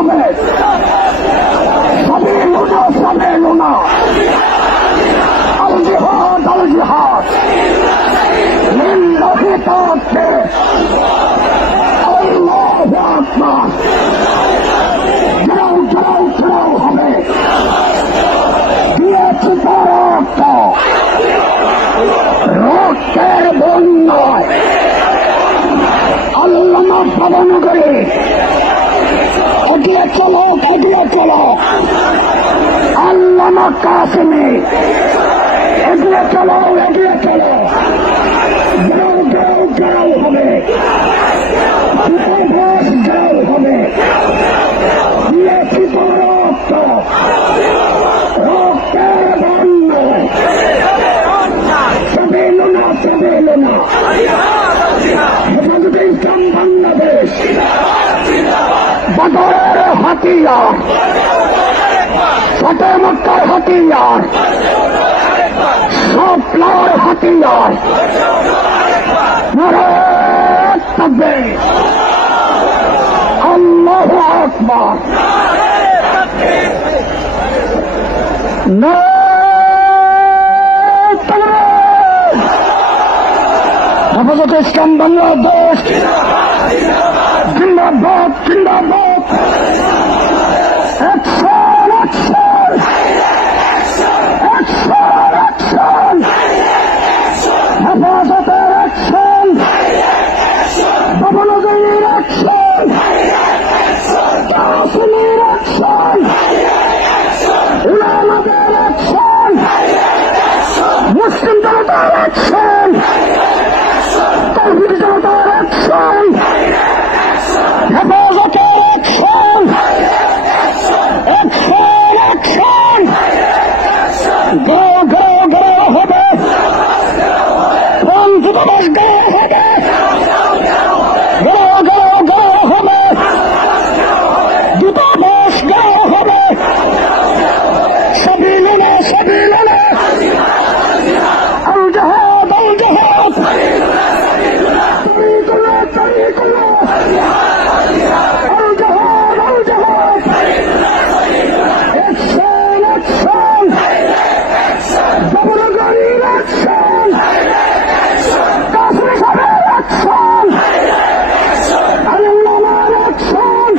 হবে, সাবিলুনা সাবিলুনা, আল জিহাদ আল জিহাদ, লিল্লাহি তাকবীর, আল্লাহু আকবার। জড়াও জড়াও জড়াও হবে, দিয়েছি রক্ত, রক্তের বন্যায় আল্লামা ভবনগরে এগিয়ে চলো, এগিয়ে চলো, আল্লামা কাসেমে এগিয়ে চলো, এগিয়ে চলো, যাও যাও যাও হবে, যাও হবে, দিয়েছি রক্ত, রক্তের বন্যায় সাবিলুনা সাবিলুনা, হেফাজতে ইসলাম বাংলাদেশ বদরের হাতিয়ার, ফতেহ মক্কার হাতিয়ার, স্বপ্নার হাতিয়ার, নারায়ে তাকবীর, আল্লাহু আকবার, নারায়ে তাকবীর। হেফাজতে ইসলাম বাংলাদেশ জিন্দাবাদ জিন্দাবাদ, অ্যাকশন অ্যাকশন অ্যাকশন অ্যাকশন, হেফাজতের অ্যাকশন, ভবনগরীর অ্যাকশন, কাসেমের অ্যাকশন, উলামাদের অ্যাকশন, মুসলিম জনতার অ্যাকশন, তাওহীদ জনতার অ্যাকশন, হেফাজতের অ্যাকশন, অ্যাকশন অ্যাকশন, গাও গাও গাও হবে, দূতাবাস গাও হবে, গাও গাও গাও হবে, দূতাবাস গাও হবে, সাবিলুনা সাবিলুনা, আল জিহাদ আল জিহাদ, তরিকুল্লাহ তরিকুল্লাহ, আল জিহাদ আল জিহাদ, অ্যাকশন অ্যাকশন, ভবনগরীর অ্যাকশন, কাসেম সাহেবের অ্যাকশন, আল্লামার অ্যাকশন,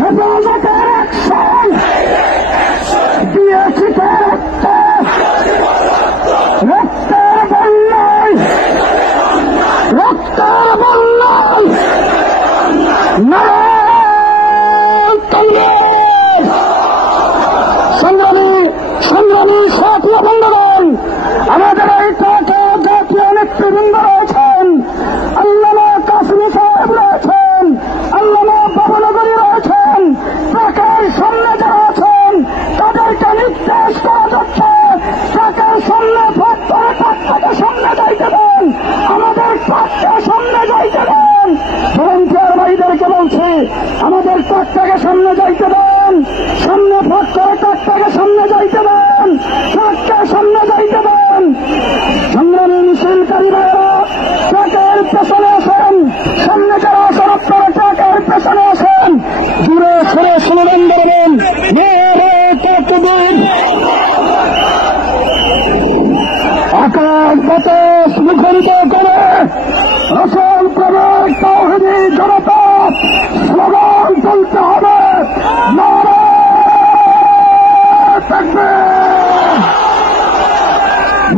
হেফাজতের অ্যাকশন, দিয়েছি রক্ত, রক্তের বন্যায়, রক্তের বন্যায়, নারায়ে তাকবীর। সংগ্রামী সংগ্রামী সাথী বন্ধুগণ, আমাদের এই জাতীয় নেতৃবৃন্দ রয়েছেন, আল্লামা কাসেমী সাহেব রয়েছেন, আল্লামা ভবনগরী রয়েছেন, ট্রাকের সামনে যারা আছেন তাদেরকে নির্দেশ করা যাচ্ছে ট্রাকের সামনে ভোট করে ট্রাকটাকে সামনে যাইতে দেন, আমাদের ট্রাককে সামনে যাইতে দেন। ভলান্টিয়ার ভাইদেরকে বলছি, আমাদের ট্রাকটাকে সামনে যাইতে দেন, সামনে ভোট করে ট্রাকটাকে সামনে যাইতে দেন, ট্রাককে সামনে যাইতে দেন। সংগ্রামী মিছিলকারী ভাইয়েরা ট্রাকের পেছনে আসেন, সামনে যারা সড়ক করে ট্রাকের পেছনে আসেন, জুড়ে সরে স্লোগান দেবেন, নারায়ে তাকবীর। আকাশ বাতাস মুখরিত করে রসুল প্রেমের তাওহীদি জনতা স্লোগান তুলতে হবে, নারায়ে তাকবীর,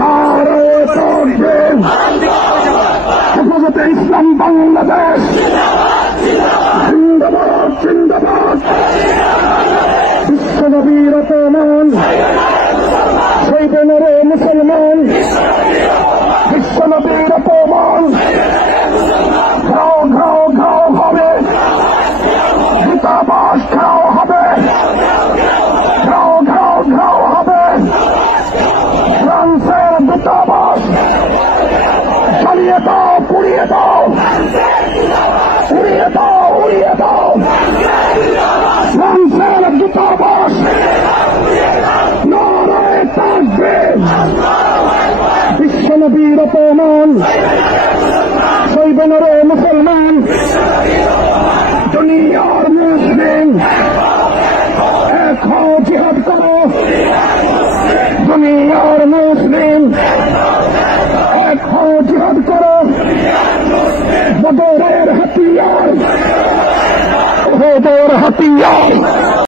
নারায়ে তাকবীর। হেফাজতে ইসলাম বাংলাদেশ জিন্দাবাদ জিন্দাবাদ, বিশ্বনবীর অপমান, শহীদ নরে মুসলমান, বিশ্বনবীর অপমান, ঘাও ঘাও ঘাও হবে, দূতাবাস ঘাও হবে, ঘাও ঘাও ঘাও হবে, ফ্রান্সের দূতাবাস জ্বালিয়ে দাও, পুড়িয়ে দাও, উড়িয়ে দাও, উড়িয়ে দাও, ফ্রান্সের দূতাবাস, নারায়ে তাকবীর। বিশ্বনবীর অপমান, শহীদ নরে মুসলমান, দুনিয়ার মুসলিম বড়ের হাতিয়ার, বড় হাতিয়ার।